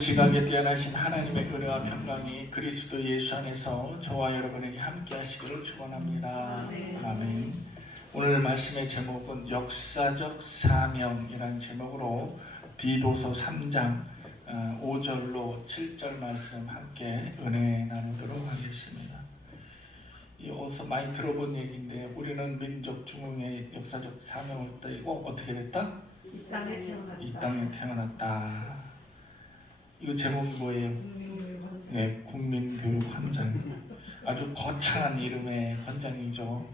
지각에 뛰어나신 하나님의 은혜와 평강이 그리스도 예수 안에서 저와 여러분에게 함께 하시기를 축원합니다. 아멘. 오늘 말씀의 제목은 역사적 사명이라는 제목으로 디도서 3장 5절로 7절 말씀 함께 은혜 나누도록 하겠습니다. 이 어디서 많이 들어본 얘기인데, 우리는 민족 중흥의 역사적 사명을 띠고 어떻게 됐다? 이 땅에 태어났다. 이거 제목이 뭐예요? 네, 국민교육헌장. 아주 거창한 이름의 헌장이죠.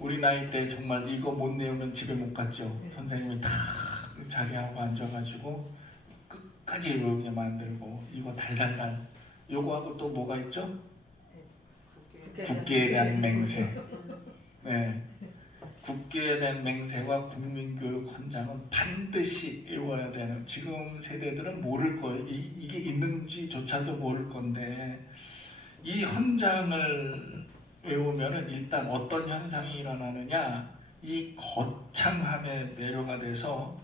우리 나이 때 정말 이거 못 내우면 집에 못 갔죠. 선생님이 다 자리하고 앉아가지고 끝까지 외우게 만들고, 이거 달달달. 요거하고 또 뭐가 있죠? 국기에 대한 맹세. 네. 국기에 대한 맹세와 국민교육 헌장은 반드시 외워야 되는, 지금 세대들은 모를 거예요. 이게 있는지조차도 모를 건데, 이 헌장을 외우면 일단 어떤 현상이 일어나느냐, 이 거창함에 매료가 돼서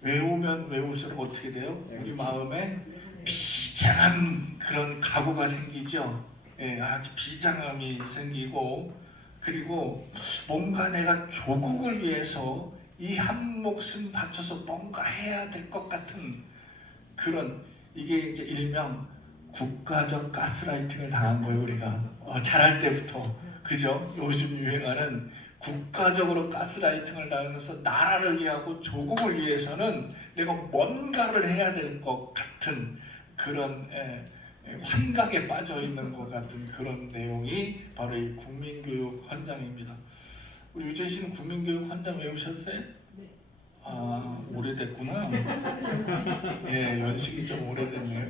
외우면 외울수록 어떻게 돼요? 우리 마음에 비장한 그런 각오가 생기죠. 예, 아주 비장함이 생기고, 그리고 뭔가 내가 조국을 위해서 이 한 몫은 바쳐서 뭔가 해야 될 것 같은 그런, 이게 이제 일명 국가적 가스라이팅을 당한 거예요. 우리가 잘할 때부터, 그죠? 요즘 유행하는 국가적으로 가스라이팅을 당하면서 나라를 위하고 조국을 위해서는 내가 뭔가를 해야 될 것 같은 그런 환각에 빠져 있는 것 같은 그런 내용이 바로 이 국민교육 헌장입니다. 우리 유진 씨는 국민교육 헌장 외우셨어요? 네. 아, 오래됐구나. 예, 연식이 좀 오래됐네요.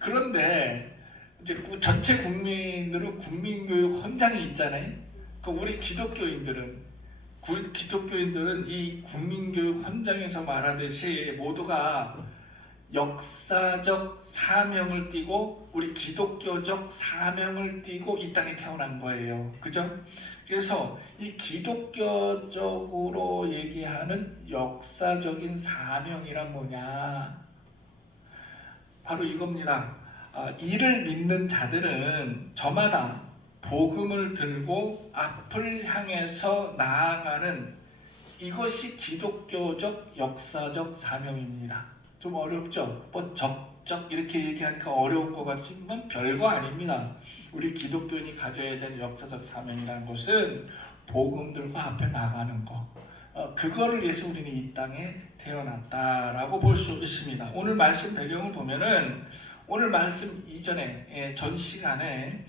그런데 이제 전체 국민으로 국민교육 헌장이 있잖아요. 그 우리 기독교인들은 이 국민교육 헌장에서 말하듯이 모두가 역사적 사명을 띠고, 우리 기독교적 사명을 띠고 이 땅에 태어난 거예요. 그죠? 그래서 이 기독교적으로 얘기하는 역사적인 사명이란 뭐냐? 바로 이겁니다. 이를 믿는 자들은 저마다 복음을 들고 앞을 향해서 나아가는, 이것이 기독교적 역사적 사명입니다. 좀 어렵죠? 뭐 적적 이렇게 얘기하니까 어려운 것 같지만 별거 아닙니다. 우리 기독교인이 가져야 되는 역사적 사명이라는 것은 복음 들고 앞에 나가는 거, 그거를 위해서 우리는 이 땅에 태어났다라고 볼 수 있습니다. 오늘 말씀 배경을 보면은, 오늘 말씀 이전에 전 시간에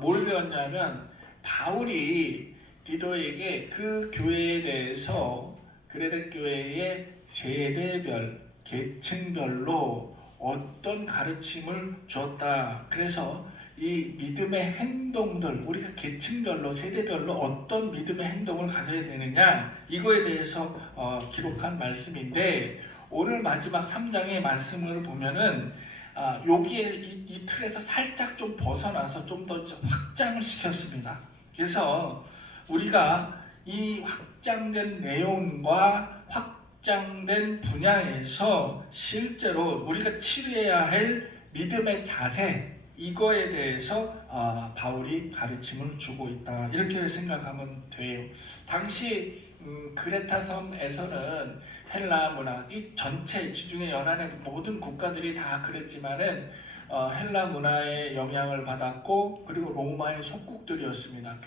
뭘 배웠냐면, 바울이 디도에게 그 교회에 대해서 그레데 교회의 세대별, 계층별로 어떤 가르침을 주었다. 그래서 이 믿음의 행동들, 우리가 계층별로, 세대별로 어떤 믿음의 행동을 가져야 되느냐, 이거에 대해서 기록한 말씀인데, 오늘 마지막 3장의 말씀을 보면은 여기에 이 틀에서 살짝 좀 벗어나서 좀 더 확장을 시켰습니다. 그래서 우리가 이 확장된 내용과 확장된 분야에서 실제로 우리가 취해야 할 믿음의 자세, 이거에 대해서 바울이 가르침을 주고 있다, 이렇게 생각하면 돼요. 당시 그레타 섬에서는 헬라 문화, 이 전체 지중해 연안의 모든 국가들이 다 그랬지만은 헬라 문화의 영향을 받았고, 그리고 로마의 속국들이었습니다.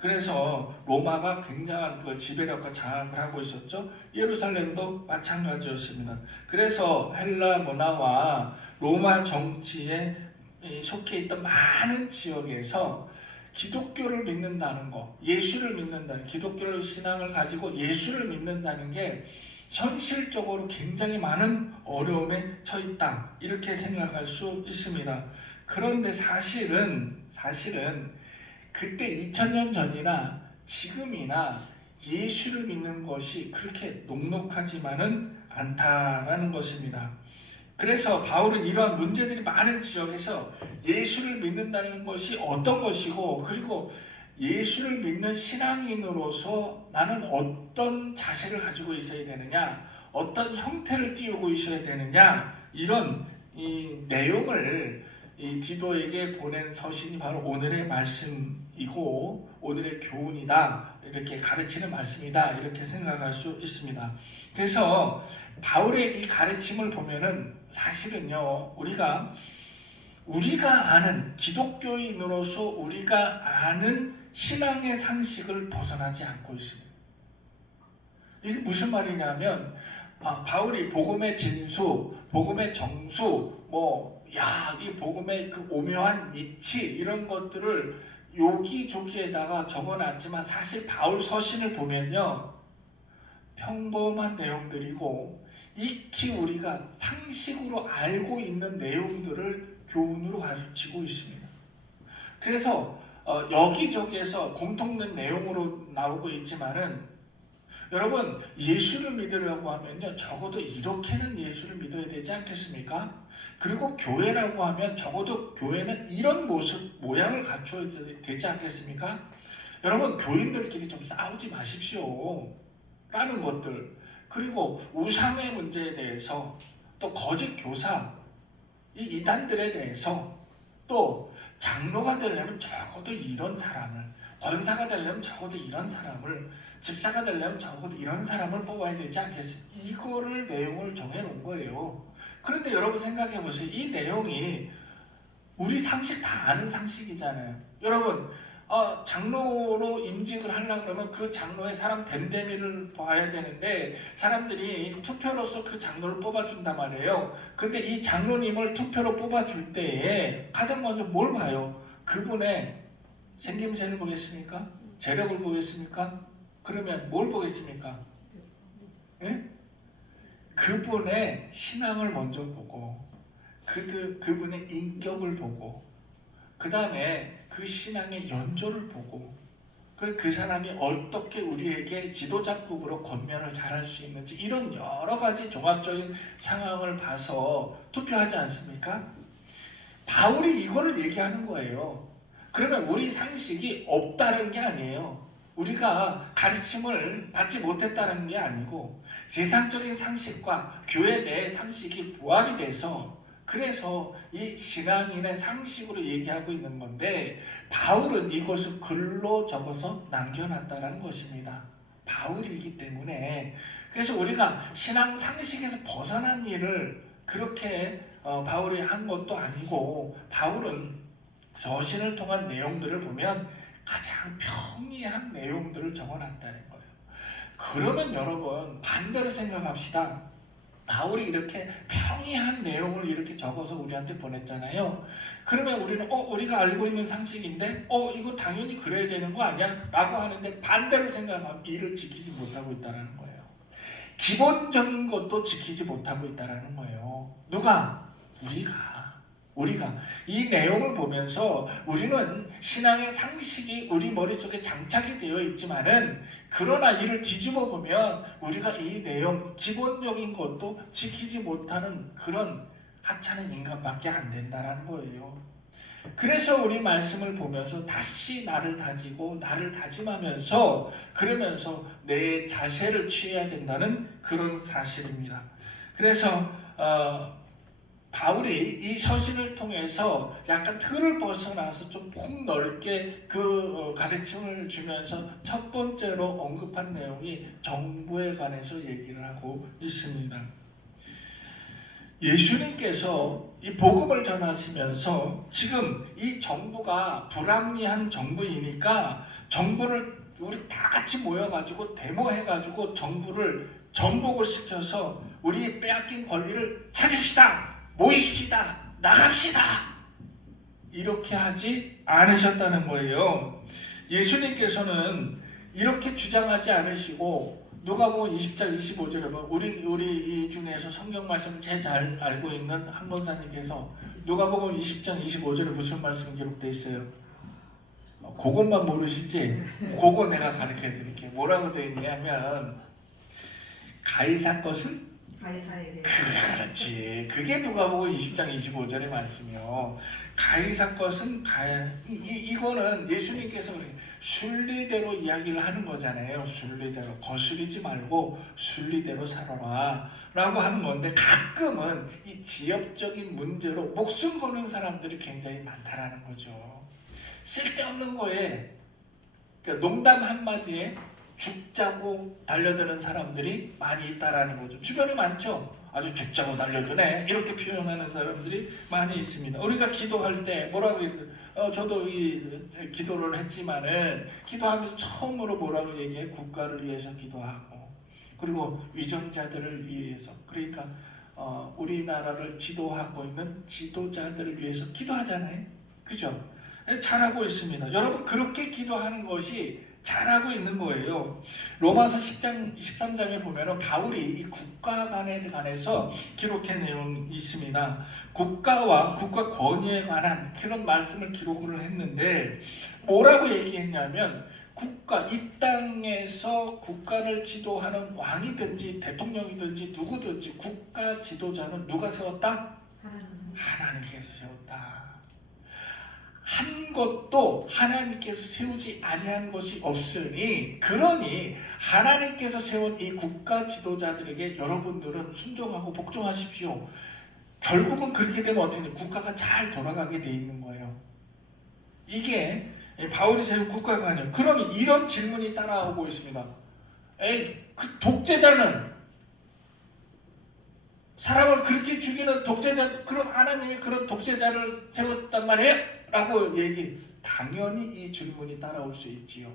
그래서 로마가 굉장한 그 지배력과 장악을 하고 있었죠. 예루살렘도 마찬가지였습니다. 그래서 헬라 문화와 로마 정치에 속해 있던 많은 지역에서 기독교를 믿는다는 거, 예수를 믿는다는, 기독교를 신앙을 가지고 예수를 믿는다는 게 현실적으로 굉장히 많은 어려움에 처했다, 이렇게 생각할 수 있습니다. 그런데 사실은 그때 2000년 전이나 지금이나 예수를 믿는 것이 그렇게 녹록하지만은 않다라는 것입니다. 그래서 바울은 이러한 문제들이 많은 지역에서 예수를 믿는다는 것이 어떤 것이고, 그리고 예수를 믿는 신앙인으로서 나는 어떤 자세를 가지고 있어야 되느냐, 어떤 형태를 띄우고 있어야 되느냐, 이런 이 내용을 이 디도에게 보낸 서신이 바로 오늘의 말씀이고 오늘의 교훈이다, 이렇게 가르치는 말씀이다, 이렇게 생각할 수 있습니다. 그래서 바울의 이 가르침을 보면은 사실은요, 우리가 아는 기독교인으로서 우리가 아는 신앙의 상식을 벗어나지 않고 있습니다. 이게 무슨 말이냐면 바울이 복음의 진수, 복음의 정수, 이 복음의 그 오묘한 이치, 이런 것들을 여기저기에다가 적어놨지만 사실 바울 서신을 보면요, 평범한 내용들이고 익히 우리가 상식으로 알고 있는 내용들을 교훈으로 가르치고 있습니다. 그래서 여기저기에서 공통된 내용으로 나오고 있지만은, 여러분, 예수를 믿으려고 하면요, 적어도 이렇게는 예수를 믿어야 되지 않겠습니까? 그리고 교회라고 하면 적어도 교회는 이런 모습, 모양을 갖춰야 되지 않겠습니까? 여러분, 교인들끼리 좀 싸우지 마십시오 라는 것들, 그리고 우상의 문제에 대해서, 또 거짓 교사, 이 이단들에 대해서, 또 장로가 되려면 적어도 이런 사람을, 권사가 되려면 적어도 이런 사람을, 집사가 되려면 적어도 이런 사람을 뽑아야 되지 않겠습니까? 이거를 내용을 정해놓은 거예요. 그런데 여러분 생각해 보세요. 이 내용이 우리 상식 다 아는 상식이잖아요. 여러분, 장로로 임직을 하려고 그러면 그 장로의 사람 됨됨이를 봐야 되는데, 사람들이 투표로서 그 장로를 뽑아준단 말이에요. 근데 이 장로님을 투표로 뽑아줄 때에 가장 먼저 뭘 봐요? 그분의 생김새를 보겠습니까? 재력을 보겠습니까? 그러면 뭘 보겠습니까? 예? 그분의 신앙을 먼저 보고, 그분의 인격을 보고, 그 다음에 그 신앙의 연조를 보고, 그 사람이 어떻게 우리에게 지도자급으로 권면을 잘할 수 있는지, 이런 여러 가지 종합적인 상황을 봐서 투표하지 않습니까? 바울이 이거를 얘기하는 거예요. 그러면 우리 상식이 없다는 게 아니에요. 우리가 가르침을 받지 못했다는 게 아니고, 세상적인 상식과 교회 내 상식이 부합이 돼서, 그래서 이 신앙인의 상식으로 얘기하고 있는 건데, 바울은 이것을 글로 적어서 남겨놨다는 것입니다. 바울이기 때문에. 그래서 우리가 신앙 상식에서 벗어난 일을 그렇게 바울이 한 것도 아니고, 바울은 서신을 통한 내용들을 보면 가장 평이한 내용들을 적어놨다는 거예요. 그러면 여러분, 반대로 생각합시다. 바울이 이렇게 평이한 내용을 이렇게 적어서 우리한테 보냈잖아요. 그러면 우리는 우리가 알고 있는 상식인데 이거 당연히 그래야 되는 거 아니야? 라고 하는데, 반대로 생각하면 이를 지키지 못하고 있다는 거예요. 기본적인 것도 지키지 못하고 있다는 거예요. 누가? 우리가 이 내용을 보면서 우리는 신앙의 상식이 우리 머릿속에 장착이 되어 있지만은, 그러나 이를 뒤집어 보면 우리가 이 내용, 기본적인 것도 지키지 못하는 그런 하찮은 인간밖에 안 된다는 거예요. 그래서 우리 말씀을 보면서 다시 나를 다지고 나를 다짐하면서, 그러면서 내 자세를 취해야 된다는 그런 사실입니다. 그래서 바울이 이 서신을 통해서 약간 틀을 벗어나서 좀 폭넓게 그 가르침을 주면서 첫 번째로 언급한 내용이 정부에 관해서 얘기를 하고 있습니다. 예수님께서 이 복음을 전하시면서 지금 이 정부가 불합리한 정부이니까, 정부를 우리 다 같이 모여가지고 데모해가지고 정부를 전복을 시켜서 우리 빼앗긴 권리를 찾읍시다, 모입시다, 나갑시다, 이렇게 하지 않으셨다는 거예요. 예수님께서는 이렇게 주장하지 않으시고, 누가복음 20장 25절에 보면 우리 이 중에서 성경 말씀 제일 잘 알고 있는 한 권사님께서 누가복음 20장 25절에 무슨 말씀이 기록되어 있어요? 그것만 모르시지? 그거 내가 가르쳐 드릴게요. 뭐라고 되어 있냐면, 가이사 것은 가이사에게. 그렇지. 그게 누가복음 20장 25절의 말씀이요. 가이사 것은 이거는 예수님께서 순리대로 이야기를 하는 거잖아요. 순리대로 거스르지 말고 순리대로 살아라 라고 하는 건데, 가끔은 이 지역적인 문제로 목숨 거는 사람들이 굉장히 많다라는 거죠. 쓸데없는 거에, 그러니까 농담 한마디에 죽자고 달려드는 사람들이 많이 있다라는 거죠. 주변에 많죠. 아주 죽자고 달려드네 이렇게 표현하는 사람들이 많이 있습니다. 우리가 기도할 때 뭐라고 했어요? 저도 이 기도를 했지만은 기도하면서 처음으로 뭐라고 얘기해? 국가를 위해서 기도하고, 그리고 위정자들을 위해서, 그러니까 우리나라를 지도하고 있는 지도자들을 위해서 기도하잖아요. 그죠? 잘하고 있습니다. 여러분, 그렇게 기도하는 것이 잘하고 있는 거예요. 로마서 10장 13장에 보면은 바울이 이 국가 간에 관해서 기록한 내용이 있습니다. 국가와 국가 권위에 관한 그런 말씀을 기록을 했는데, 뭐라고 얘기했냐면, 국가, 이 땅에서 국가를 지도하는 왕이든지 대통령이든지 누구든지 국가 지도자는 누가 세웠다? 하나님께서 세웠다. 한 것도 하나님께서 세우지 아니한 것이 없으니, 그러니 하나님께서 세운 이 국가 지도자들에게 여러분들은 순종하고 복종하십시오. 결국은 그렇게 되면 어떻게 돼요? 국가가 잘 돌아가게 돼 있는 거예요. 이게 바울이 세운 국가관이에요. 그러면 이런 질문이 따라오고 있습니다. 그 독재자는, 사람을 그렇게 죽이는 독재자, 그럼 하나님이 그런 독재자를 세웠단 말이에요? 라고 당연히 이 질문이 따라올 수 있지요.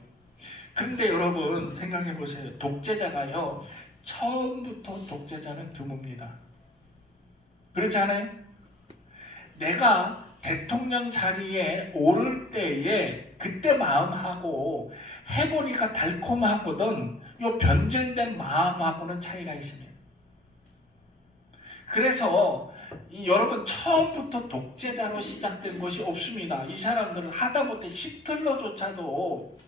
근데 여러분 생각해 보세요. 독재자가요, 처음부터 독재자는 드뭅니다. 그렇지 않아요? 내가 대통령 자리에 오를 때에 그때 마음하고 해보니까 달콤하거든, 요 변질된 마음하고는 차이가 있습니다. 그래서 여러분, 처음부터 독재자로 시작된 것이 없습니다. 이 사람들은 하다못해 히틀러조차도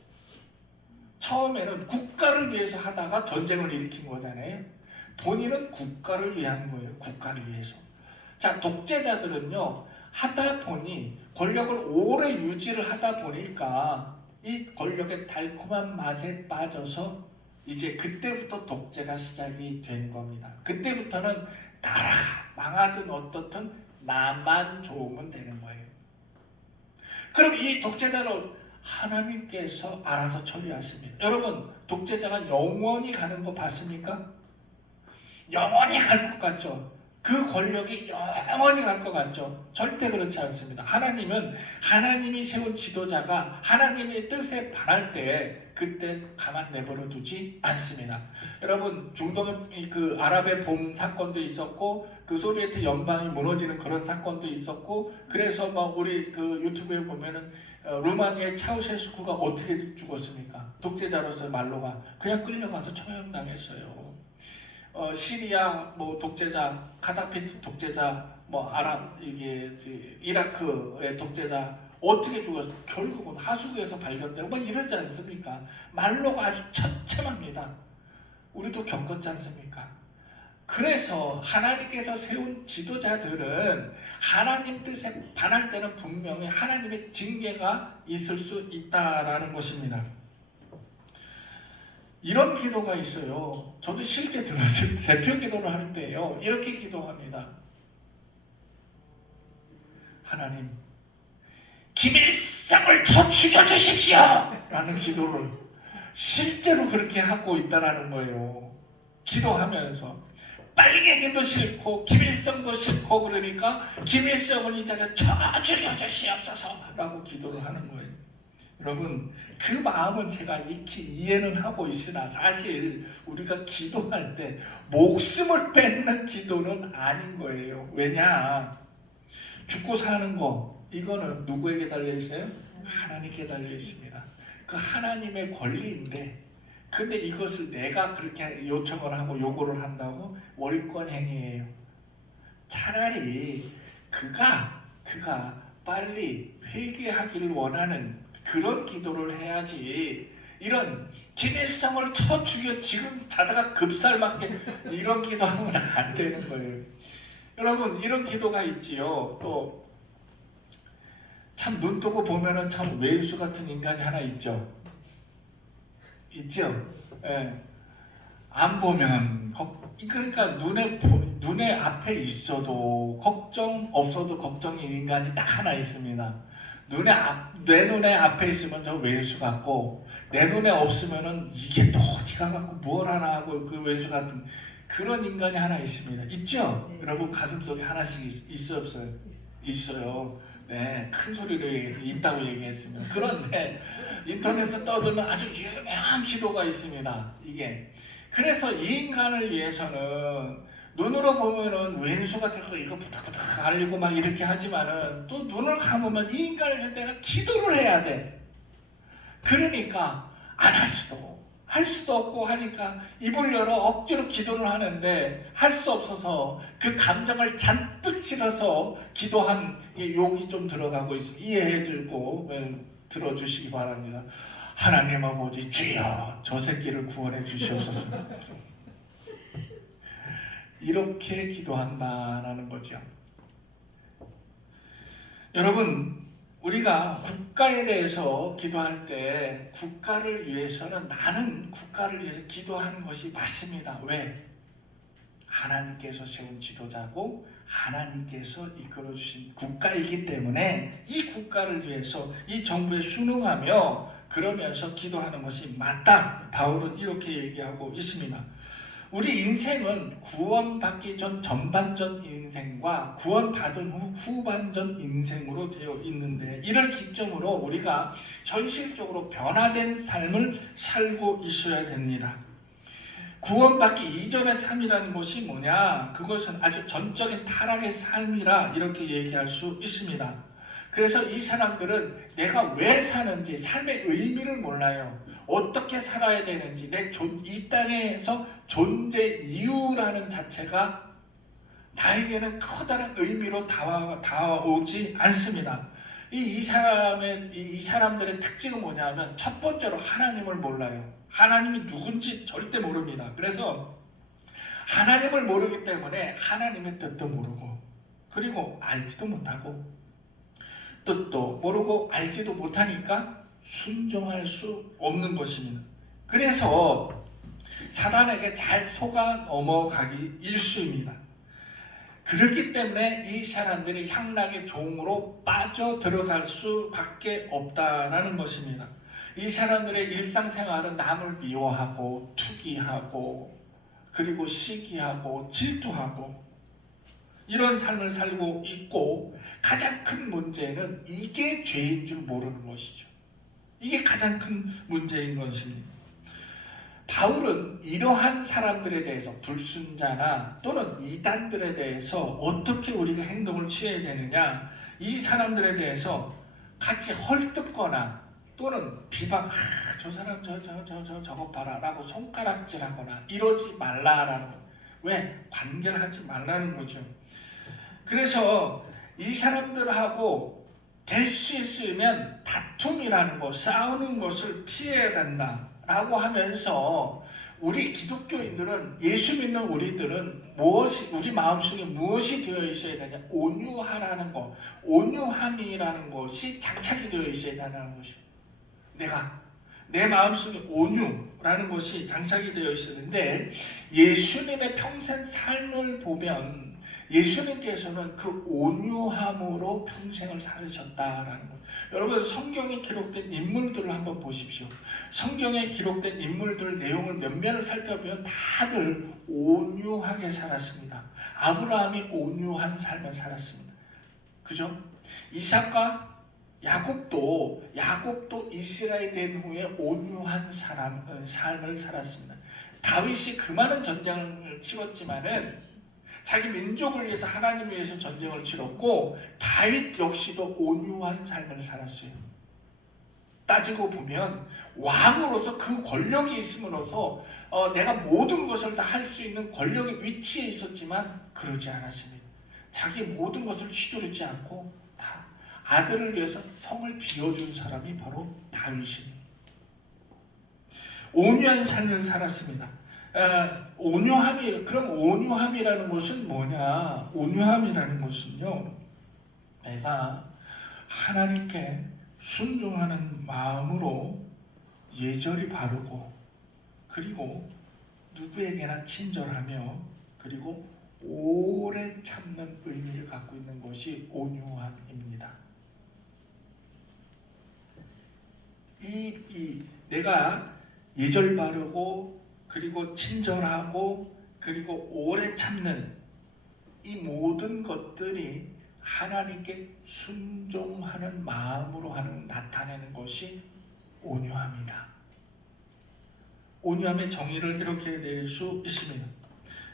처음에는 국가를 위해서 하다가 전쟁을 일으킨 거잖아요. 본인은 국가를 위한 거예요. 국가를 위해서. 자, 독재자들은요, 하다 보니 권력을 오래 유지를 하다 보니까 이 권력의 달콤한 맛에 빠져서 이제 그때부터 독재가 시작이 된 겁니다. 그때부터는 나라가 망하든 어떻든 나만 좋으면 되는 거예요. 그럼 이 독재자를 하나님께서 알아서 처리하십니다. 여러분, 독재자가 영원히 가는 거 봤습니까? 영원히 갈 것 같죠? 그 권력이 영원히 갈 것 같죠? 절대 그렇지 않습니다. 하나님은 하나님이 세운 지도자가 하나님의 뜻에 반할 때 그때 가만 내버려 두지 않습니다. 여러분, 중동의 그 아랍의 봄 사건도 있었고, 그 소비에트 연방이 무너지는 그런 사건도 있었고, 그래서 막 우리 그 유튜브에 보면은 루마니아의 차우셰스쿠가 어떻게 죽었습니까? 독재자로서 말로가 그냥 끌려가서 처형당했어요. 시리아 뭐 독재자, 카다피 독재자, 뭐 아랍 이게 이라크의 독재자 어떻게 죽었어? 결국은 하수구에서 발견되고 뭐 이러지 않습니까? 말로가 아주 처참합니다. 우리도 겪었지 않습니까? 그래서 하나님께서 세운 지도자들은 하나님 뜻에 반할 때는 분명히 하나님의 징계가 있을 수 있다라는 것입니다. 이런 기도가 있어요. 저도 실제 들었을 때 대표 기도를 할 때요, 이렇게 기도합니다. 하나님, 김일성을 저 죽여주십시오! 라는 기도를 실제로 그렇게 하고 있다는 거예요. 기도하면서 빨갱이도 싫고 김일성도 싫고, 그러니까 김일성을 이 자리에 저 죽여주시옵소서 라고 기도를 하는 거예요. 여러분, 그 마음은 제가 익히 이해는 하고 있으나 사실 우리가 기도할 때 목숨을 뺏는 기도는 아닌 거예요. 왜냐? 죽고 사는 거, 이거는 누구에게 달려 있어요? 하나님께 달려 있습니다. 그 하나님의 권리인데, 근데 이것을 내가 그렇게 요청을 하고 요구를 한다고? 월권행위예요. 차라리 그가 빨리 회개하기를 원하는 그런 기도를 해야지, 이런 진일성을 쳐 죽여 지금 자다가 급살맞게 이런 기도하면 안 되는 거예요. 여러분 이런 기도가 있지요. 또 참 눈 뜨고 보면은 참 외수 같은 인간이 하나 있죠. 예. 안 보면 그러니까 눈에 앞에 있어도 걱정 없어도 걱정인 인간이 딱 하나 있습니다. 내 눈에 앞에 있으면 저 외수 같고 내 눈에 없으면은 이게 또 어디가 갖고 뭘 하나 하고 그 외수 같은 그런 인간이 하나 있습니다. 있죠? 네. 여러분 가슴속에 하나씩 있어요, 없어요? 있어요. 네, 큰 소리로 얘기해서 있다고 얘기했습니다. 그런데 인터넷에 떠드는 아주 유명한 기도가 있습니다. 이게 그래서 이 인간을 위해서는 눈으로 보면은 왼수가 되고 이거 부탁부탁 가리고 막 이렇게 하지만은 또 눈을 감으면 이 인간을 위해서 내가 기도를 해야 돼. 그러니까 안 할 수도 없고 하니까 입을 열어 억지로 기도를 하는데 할 수 없어서 그 감정을 잔뜩 실어서 기도한 욕이 좀 들어가고 있으면 이해해 주고 들어주시기 바랍니다. 하나님 아버지 주여 저 새끼를 구원해 주시옵소서. 이렇게 기도한다라는 거죠. 여러분 우리가 국가에 대해서 기도할 때 국가를 위해서는 나는 국가를 위해서 기도하는 것이 맞습니다. 왜? 하나님께서 세운 지도자고 하나님께서 이끌어 주신 국가이기 때문에 이 국가를 위해서 이 정부에 순응하며 그러면서 기도하는 것이 맞다. 바울은 이렇게 얘기하고 있습니다. 우리 인생은 구원받기 전 전반전 인생과 구원받은 후 후반전 인생으로 되어 있는데 이를 기점으로 우리가 현실적으로 변화된 삶을 살고 있어야 됩니다. 구원받기 이전의 삶이라는 것이 뭐냐? 그것은 아주 전적인 타락의 삶이라 이렇게 얘기할 수 있습니다. 그래서 이 사람들은 내가 왜 사는지 삶의 의미를 몰라요. 어떻게 살아야 되는지 이 땅에서 존재 이유라는 자체가 나에게는 커다란 의미로 다가오지 않습니다. 이 사람들의 특징은 뭐냐면 첫 번째로 하나님을 몰라요. 하나님이 누군지 절대 모릅니다. 그래서 하나님을 모르기 때문에 하나님의 뜻도 모르고 그리고 알지도 못하고 뜻도 모르고 알지도 못하니까 순종할 수 없는 것입니다. 그래서 사단에게 잘 속아 넘어가기 일쑤입니다. 그렇기 때문에 이 사람들이 향락의 종으로 빠져 들어갈 수밖에 없다라는 것입니다. 이 사람들의 일상생활은 남을 미워하고 투기하고 그리고 시기하고 질투하고 이런 삶을 살고 있고 가장 큰 문제는 이게 죄인 줄 모르는 것이죠. 이게 가장 큰 문제인 것입니다. 바울은 이러한 사람들에 대해서 불순자나 또는 이단들에 대해서 어떻게 우리가 행동을 취해야 되느냐 이 사람들에 대해서 같이 헐뜯거나 또는 비방 저 사람 저거 봐라 라고 손가락질하거나 이러지 말라라는 거. 왜? 관계를 하지 말라는 거죠. 그래서 이 사람들하고 될 수 있으면 다툼이라는 것, 싸우는 것을 피해야 된다 라고 하면서 우리 기독교인들은 예수 믿는 우리들은 우리 마음속에 무엇이 되어 있어야 되냐? 온유하라는 것, 온유함이라는 것이 장착이 되어 있어야 된다는 것이죠. 내 마음속에 온유라는 것이 장착이 되어 있었는데 예수님의 평생 삶을 보면 예수님께서는 그 온유함으로 평생을 살으셨다라는 것. 여러분 성경에 기록된 인물들을 한번 보십시오. 성경에 기록된 인물들 내용을 몇몇을 살펴보면 다들 온유하게 살았습니다. 아브라함이 온유한 삶을 살았습니다. 그죠? 이삭과 야곱도 이스라엘 된 후에 온유한 삶을 살았습니다. 다윗이 그 많은 전쟁을 치렀지만은 자기 민족을 위해서 하나님을 위해서 전쟁을 치렀고 다윗 역시도 온유한 삶을 살았어요. 따지고 보면 왕으로서 그 권력이 있음으로써 내가 모든 것을 다 할 수 있는 권력의 위치에 있었지만 그러지 않았습니다. 자기 모든 것을 휘두르지 않고 다 아들을 위해서 성을 비워준 사람이 바로 다윗입니다. 온유한 삶을 살았습니다. 그럼 온유함이라는 것은 뭐냐? 온유함이라는 것은요, 내가 하나님께 순종하는 마음으로 예절이 바르고, 그리고 누구에게나 친절하며, 그리고 오래 참는 의미를 갖고 있는 것이 온유함입니다. 내가 예절 바르고, 그리고 친절하고, 그리고 오래 참는 이 모든 것들이 하나님께 순종하는 마음으로 나타내는 것이 온유함이다. 온유함의 정의를 이렇게 낼 수 있습니다.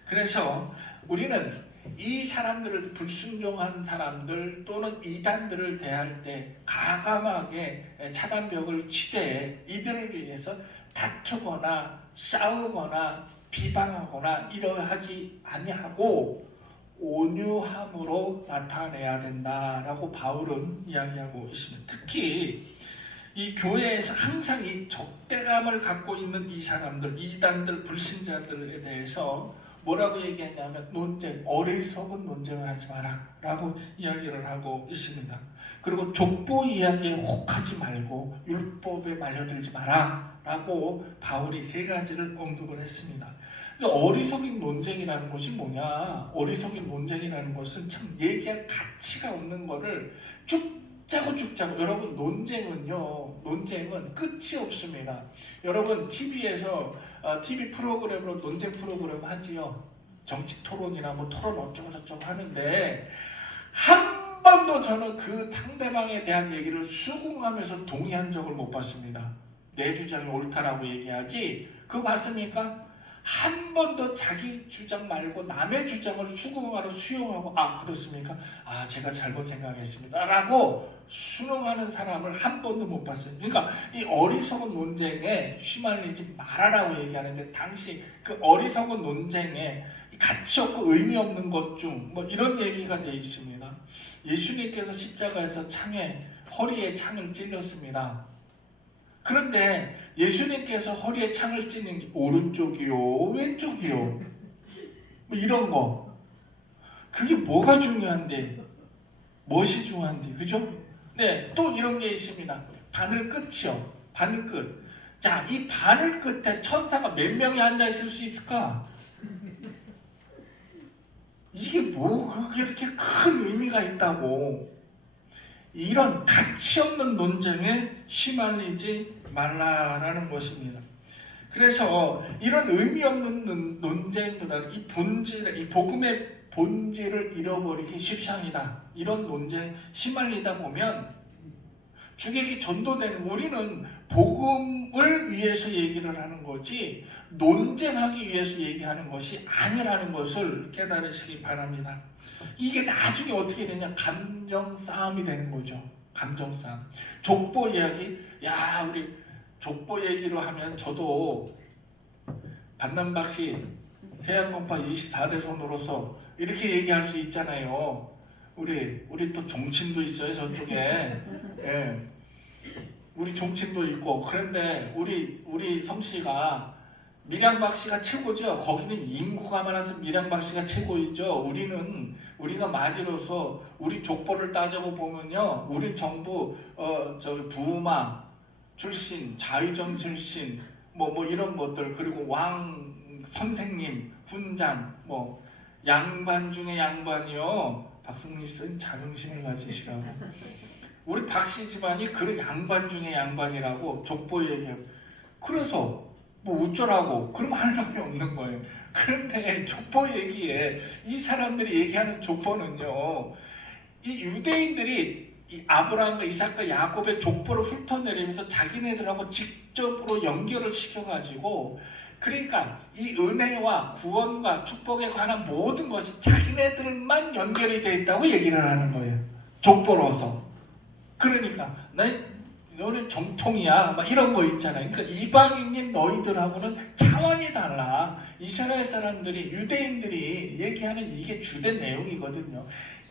그래서 우리는 이 사람들을, 불순종한 사람들 또는 이단들을 대할 때 가감하게 차단벽을 치되 이들을 위해서 다투거나 싸우거나 비방하거나 이러하지 아니하고 온유함으로 나타내야 된다라고 바울은 이야기하고 있습니다. 특히 이 교회에서 항상 이 적대감을 갖고 있는 이 사람들, 이단들, 불신자들에 대해서 뭐라고 얘기했냐면 논쟁, 어리석은 논쟁을 하지 마라 라고 이야기를 하고 있습니다. 그리고 족보 이야기에 혹하지 말고 율법에 말려들지 마라 라고 바울이 세 가지를 언급을 했습니다. 어리석인 논쟁이라는 것이 뭐냐? 어리석인 논쟁이라는 것은 참 얘기할 가치가 없는 거를 죽자고 여러분, 논쟁은 끝이 없습니다. 여러분, TV에서 TV 프로그램으로 논쟁 프로그램 하지요. 정치 토론이나 뭐 토론 어쩌고 저쩌고 하는데 한 번도 저는 그 상대방에 대한 얘기를 수긍하면서 동의한 적을 못 봤습니다. 내 주장이 옳다라고 얘기하지. 그거 봤습니까? 한 번도 자기 주장 말고 남의 주장을 수긍하고 수용하고, 그렇습니까? 제가 잘못 생각했습니다 라고 수긍하는 사람을 한 번도 못 봤어요. 그러니까 이 어리석은 논쟁에 휘말리지 말아라고 얘기하는데, 당시 그 어리석은 논쟁에 가치 없고 의미 없는 것 중 뭐 이런 얘기가 돼 있습니다. 예수님께서 십자가에서 허리에 창을 찔렸습니다. 그런데 예수님께서 허리에 창을 찌는 게 오른쪽이요, 왼쪽이요, 뭐 이런 거, 그게 뭐가 중요한데, 무엇이 중요한데, 그죠? 네, 또 이런 게 있습니다. 바늘 끝이요, 바늘 끝. 자, 이 바늘 끝에 천사가 몇 명이 앉아 있을 수 있을까? 이게 그게 이렇게 큰 의미가 있다고. 이런 가치 없는 논쟁에 휘말리지 말라라는 것입니다. 그래서 이런 의미 없는 논쟁보다는 이 복음의 본질을 잃어버리기 십상이다. 이런 논쟁에 휘말리다 보면 주객이 전도되는, 우리는 복음을 위해서 얘기를 하는 거지 논쟁하기 위해서 얘기하는 것이 아니라는 것을 깨달으시기 바랍니다. 이게 나중에 어떻게 되냐? 감정 싸움이 되는 거죠. 감정 싸움. 족보 이야기. 우리 족보 얘기로 하면 저도 반남박씨 세안공파 24대손으로서 이렇게 얘기할 수 있잖아요. 우리 또 종친도 있어요, 저쪽에. 예. 우리 종친도 있고. 그런데 우리 성씨가 밀양박씨가 최고죠. 거기는 인구가 많아서 밀양박씨가 최고이죠. 우리가 맞이로서 우리 족보를 따져고 보면요, 우리 정부 부마 출신, 자유정 출신, 뭐 이런 것들, 그리고 왕 선생님, 훈장, 뭐 양반 중에 양반이요. 박승민 씨는 자긍심을 가지시라고. 우리 박씨 집안이 그런 양반 중에 양반이라고 족보 얘기하고. 그래서 뭐 어쩌라고, 그럼 할 말이 없는 거예요. 그런데 족보 얘기에 이 사람들이 얘기하는 족보는요, 이 유대인들이 이 아브라함과 이삭과 야곱의 족보를 훑어내리면서 자기네들하고 직접으로 연결을 시켜가지고, 그러니까 이 은혜와 구원과 축복에 관한 모든 것이 자기네들만 연결이 되어 있다고 얘기를 하는 거예요. 족보로서. 그러니까 너는 정통이야, 막 이런 거 있잖아요. 그러니까 이방인인 너희들하고는 차원이 달라. 이스라엘 사람들이, 유대인들이 얘기하는 이게 주된 내용이거든요.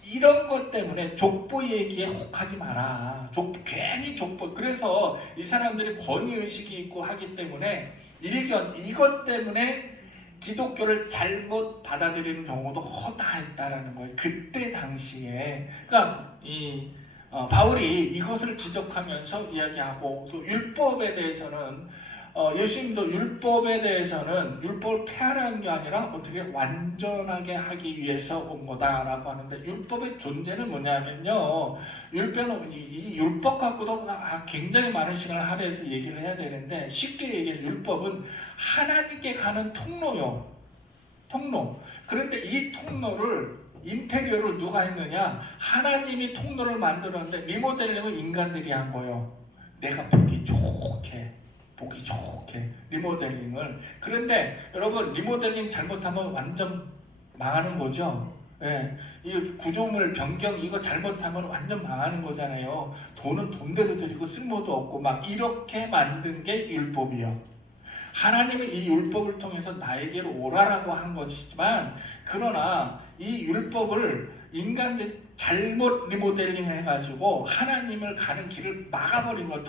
이런 것 때문에 족보 얘기에 혹하지 마라. 괜히 족보. 그래서 이 사람들이 권위의식이 있고 하기 때문에 일견 이것 때문에 기독교를 잘못 받아들이는 경우도 허다했다라는 거예요. 그때 당시에 그러니까 바울이 이것을 지적하면서 이야기하고 또 율법에 대해서는 예수님도 율법에 대해서는 율법을 폐하라는 게 아니라 어떻게 완전하게 하기 위해서 온 거다라고 하는데 율법의 존재는 뭐냐면요. 이 율법 갖고도 굉장히 많은 시간을 할애해서 얘기를 해야 되는데 쉽게 얘기해서 율법은 하나님께 가는 통로요. 통로. 그런데 이 통로를 인테리어를 누가 했느냐? 하나님이 통로를 만들었는데 리모델링은 인간들이 한 거예요. 내가 보기 좋게 리모델링을. 그런데 여러분 리모델링 잘못하면 완전 망하는 거죠. 예, 이 구조물 변경 이거 잘못하면 완전 망하는 거잖아요. 돈은 돈대로 들이고 쓸모도 없고 막 이렇게 만든 게 율법이요. 하나님은 이 율법을 통해서 나에게로 오라라고 한 것이지만 그러나 이 율법을 인간들이 잘못 리모델링 해가지고 하나님을 가는 길을 막아버린 거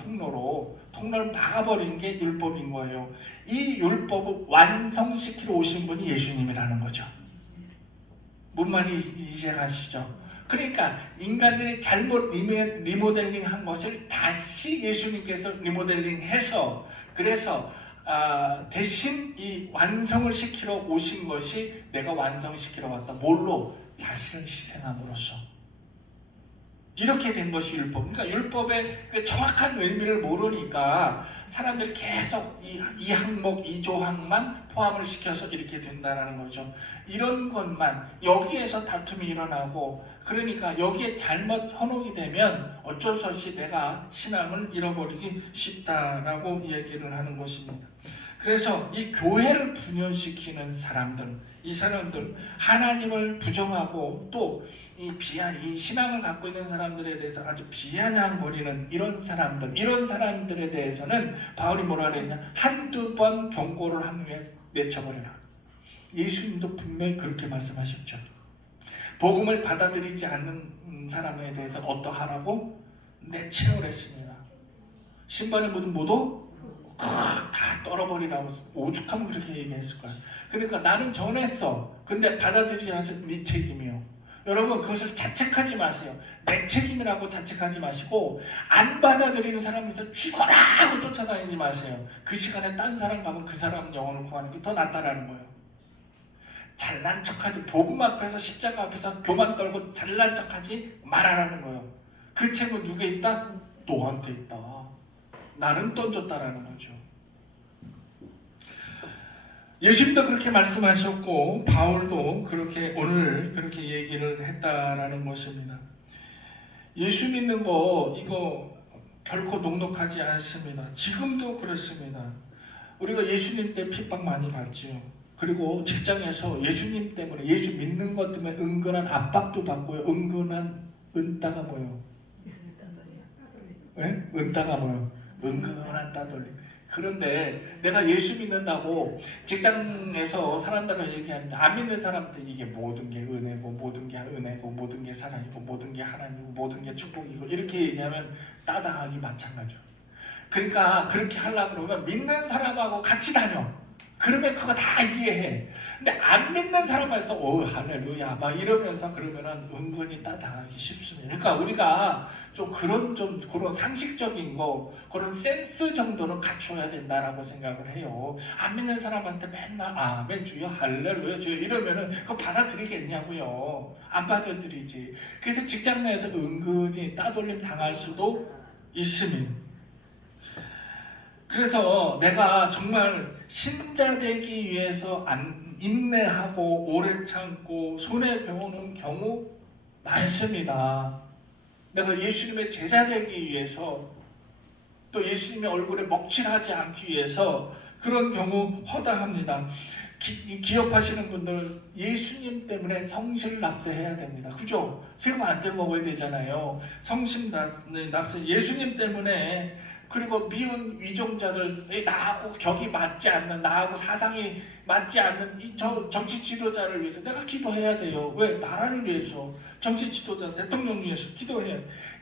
통로를 막아버린 게 율법인 거예요. 이 율법을 완성시키러 오신 분이 예수님이라는 거죠. 뭔 말인지 이제 가시죠? 그러니까 인간들이 잘못 리모델링 한 것을 다시 예수님께서 리모델링해서 그래서 대신 이 완성을 시키러 오신 것이 내가 완성시키러 왔다. 뭘로? 자신을 희생함으로써. 이렇게 된 것이 율법. 그러니까 율법의 그 정확한 의미를 모르니까 사람들이 계속 이 항목, 이 조항만 포함을 시켜서 이렇게 된다는 거죠. 이런 것만 여기에서 다툼이 일어나고 그러니까 여기에 잘못 현혹이 되면 어쩔 수 없이 내가 신앙을 잃어버리기 쉽다라고 얘기를 하는 것입니다. 그래서 이 교회를 분열시키는 사람들, 이 사람들 하나님을 부정하고 또 이 신앙을 갖고 있는 사람들에 대해서 아주 비아냥거리는 이런 사람들에 대해서는 바울이 뭐라 그랬냐? 한두 번 경고를 한 후에 내쳐버려라. 예수님도 분명히 그렇게 말씀하셨죠. 복음을 받아들이지 않는 사람에 대해서 어떠하라고? 내치라고 그랬습니다. 신발에 묻은 모두 다 떨어버리라고 오죽하면 그렇게 얘기했을 거야. 그러니까 나는 전했어. 근데 받아들이지 않아서 네 책임이요. 여러분 그것을 자책하지 마세요. 내 책임이라고 자책하지 마시고 안 받아들이는 사람에서 죽어라 하고 쫓아다니지 마세요. 그 시간에 딴 사람 가면 그 사람 영혼을 구하는 게 더 낫다라는 거예요. 잘난 척하지 복음 앞에서 십자가 앞에서 교만 떨고 잘난 척하지 말아라는 거예요. 그 책은 누구에 있다? 너한테 있다. 나는 던졌다라는 거죠. 예수님도 그렇게 말씀하셨고 바울도 그렇게 오늘 그렇게 얘기를 했다라는 것입니다. 예수 믿는 거 이거 결코 녹록하지 않습니다. 지금도 그렇습니다. 우리가 예수님 때 핍박 많이 받죠. 그리고 직장에서 예수님 때문에 예수 믿는 것 때문에 은근한 압박도 받고요. 은근한 은따가 뭐요? 네? 은따가 뭐요? 은근한 따돌림. 그런데 내가 예수 믿는다고 직장에서 사람들을 얘기하는데 안 믿는 사람한테 이게 모든 게 은혜고 모든 게 은혜고 모든 게 사랑이고 모든 게 하나님이고 모든 게 축복이고 이렇게 얘기하면 따당하기 마찬가지죠. 그러니까 그렇게 하려고 그러면 믿는 사람하고 같이 다녀. 그러면 그거 다 이해해. 근데 안 믿는 사람한테서 할렐루야 막 이러면서 그러면은 은근히 따당하기 쉽습니다. 그러니까 우리가 좀 그런 상식적인 거 그런 센스 정도는 갖춰야 된다라고 생각을 해요. 안 믿는 사람한테 맨날 아멘 주여 할렐루야 주여 이러면은 그거 받아들이겠냐고요. 안 받아들이지. 그래서 직장 내에서 은근히 따돌림 당할 수도 있습니다. 그래서 내가 정말 신자 되기 위해서 인내하고 오래 참고 손해배우는 경우 많습니다. 내가 예수님의 제자 되기 위해서 또 예수님의 얼굴에 먹칠하지 않기 위해서 그런 경우 허다합니다. 기업하시는 분들 예수님 때문에 성실 납세해야 됩니다. 그죠? 세금 안 떼먹어야 되잖아요. 성실 납세 예수님 때문에 그리고 미운 위종자들 나하고 격이 맞지 않는 나하고 사상이 맞지 않는 이 정치 지도자를 위해서 내가 기도해야 돼요. 왜? 나라를 위해서 정치 지도자 대통령을 위해서 기도해야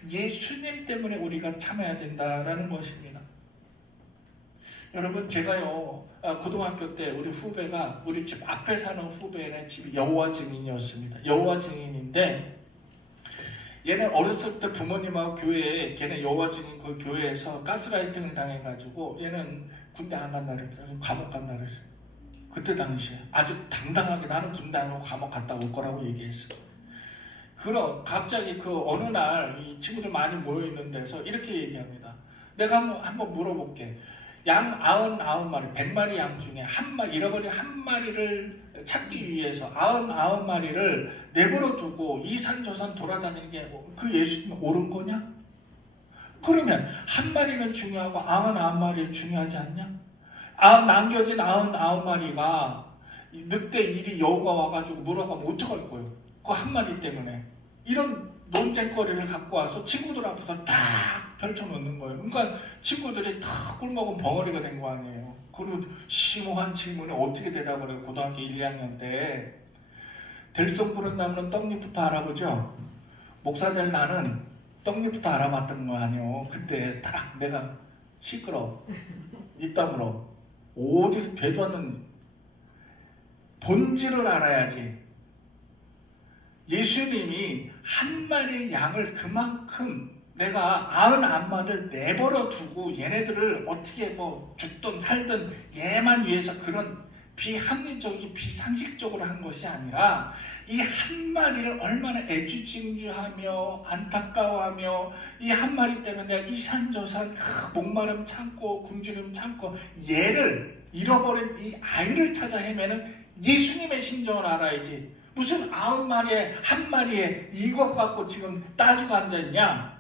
예수님 때문에 우리가 참아야 된다라는 것입니다. 여러분 제가요 고등학교 때 우리 후배가 우리 집 앞에 사는 후배네 집이 여호와 증인이었습니다. 여호와 증인인데 얘는 어렸을 때 부모님하고 교회에 걔네 여호와 증인 그 교회에서 가스라이팅을 당해가지고 얘는 군대 안 간다 그랬어요. 감옥 간다 그랬어요. 그때 당시에 아주 당당하게 나는 군대 안 가고 감옥 갔다 올 거라고 얘기했어요. 그럼 갑자기 그 어느 날 이 친구들 많이 모여 있는 데서 이렇게 얘기합니다. 내가 한번 물어볼게. 양 99마리, 100마리 양 중에 잃어버린 한 마리를 찾기 위해서 99마리를 내버려 두고 이산저산 돌아다니는 게 그 예수님이 옳은 거냐? 그러면 한 마리는 중요하고 99마리는 중요하지 않냐? 남겨진 99마리가 늑대 일이 여우가 와가지고 물어가면 어떡할 거예요? 그 한 마리 때문에. 이런 논쟁거리를 갖고 와서 친구들 앞에서 딱 펼쳐놓는 거예요. 그러니까 친구들이 다 꿀먹은 벙어리가 된 거 아니에요. 그리고 심오한 질문에 어떻게 대답을 해요? 고등학교 1, 2학년 때 들송 부른 나무는 떡잎부터 알아보죠? 목사 될 나는 떡잎부터 알아봤던 거 아니에요. 그때 딱 내가 시끄러 입 다물어 어디서 되도 않는 본질을 알아야지. 예수님이 한 마리의 양을 그만큼 내가 99마리를 내버려 두고 얘네들을 어떻게 뭐 죽든 살든 얘만 위해서 그런 비합리적인 비상식적으로 한 것이 아니라 이 한 마리를 얼마나 애지중지하며 안타까워하며 이 한 마리 때문에 내가 이산저산 목마름 참고 굶주림 참고 얘를 잃어버린 이 아이를 찾아 헤매는 예수님의 심정을 알아야지. 무슨 9마리에 한 마리에 이것 갖고 지금 따지고 앉아있냐?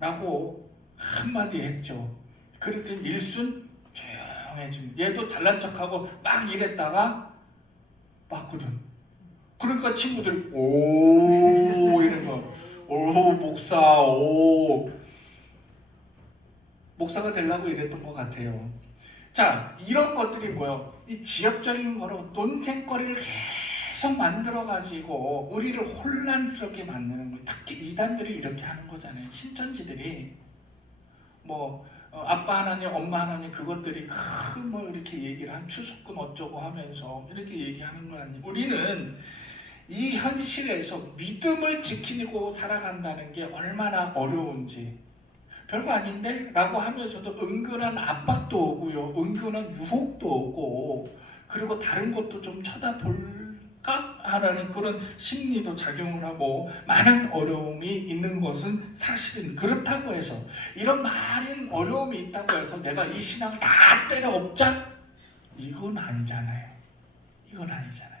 라고 한마디 했죠. 그랬더니 일순 조용해집니다. 얘도 잘난 척하고 막 이랬다가 맞거든. 그러니까 친구들이 오 이런 거. 오 목사 오 목사가 되려고 이랬던 것 같아요. 자, 이런 것들이 뭐예요? 이 지역적인 거로 논쟁거리를 계속 만들어가지고 우리를 혼란스럽게 만드는 거예요. 특히 이단들이 이렇게 하는 거잖아요. 신천지들이 뭐 아빠 하나님, 엄마 하나님 그것들이 뭐 이렇게 얘기를 한 추수꾼 어쩌고 하면서 이렇게 얘기하는 거 아니에요. 우리는 이 현실에서 믿음을 지키고 살아간다는 게 얼마나 어려운지 별거 아닌데? 라고 하면서도 은근한 압박도 오고요. 은근한 유혹도 오고 그리고 다른 것도 좀 쳐다볼까? 하는 그런 심리도 작용을 하고 많은 어려움이 있는 것은 사실은 그렇다고 해서 이런 많은 어려움이 있다고 해서 내가 이 신앙을 다 때려 엎자? 이건 아니잖아요. 이건 아니잖아요.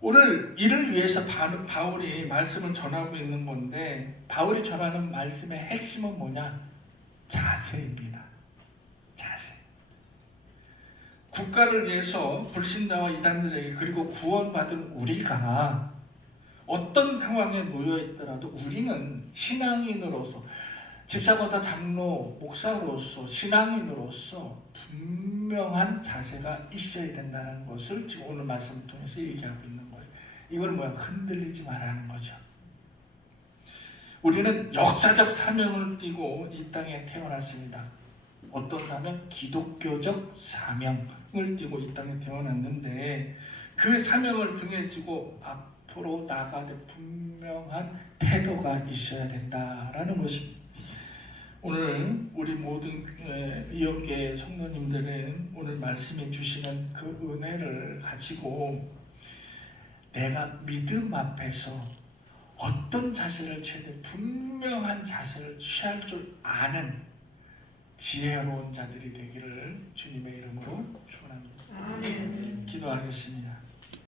오늘 이를 위해서 바울이 말씀을 전하고 있는 건데 바울이 전하는 말씀의 핵심은 뭐냐? 자세입니다. 자세. 국가를 위해서 불신자와 이단들에게 그리고 구원받은 우리가 어떤 상황에 놓여있더라도 우리는 신앙인으로서 집사권사 장로 목사로서 신앙인으로서 분명한 자세가 있어야 된다는 것을 지금 오늘 말씀을 통해서 얘기하고 있는 거예요. 이걸 뭐야? 흔들리지 말라는 거죠. 우리는 역사적 사명을 띠고 이 땅에 태어났습니다. 어떤 사명? 기독교적 사명을 띠고 이 땅에 태어났는데 그 사명을 등에 지고 앞으로 나아가는 분명한 태도가 있어야 된다라는 것입니다. 오늘 우리 모든 이역계 성도님들은 오늘 말씀해 주시는 그 은혜를 가지고 내가 믿음 앞에서 어떤 자세를 취해야 돼 분명한 자세를 취할 줄 아는 지혜로운 자들이 되기를 주님의 이름으로 축원합니다. 기도하겠습니다.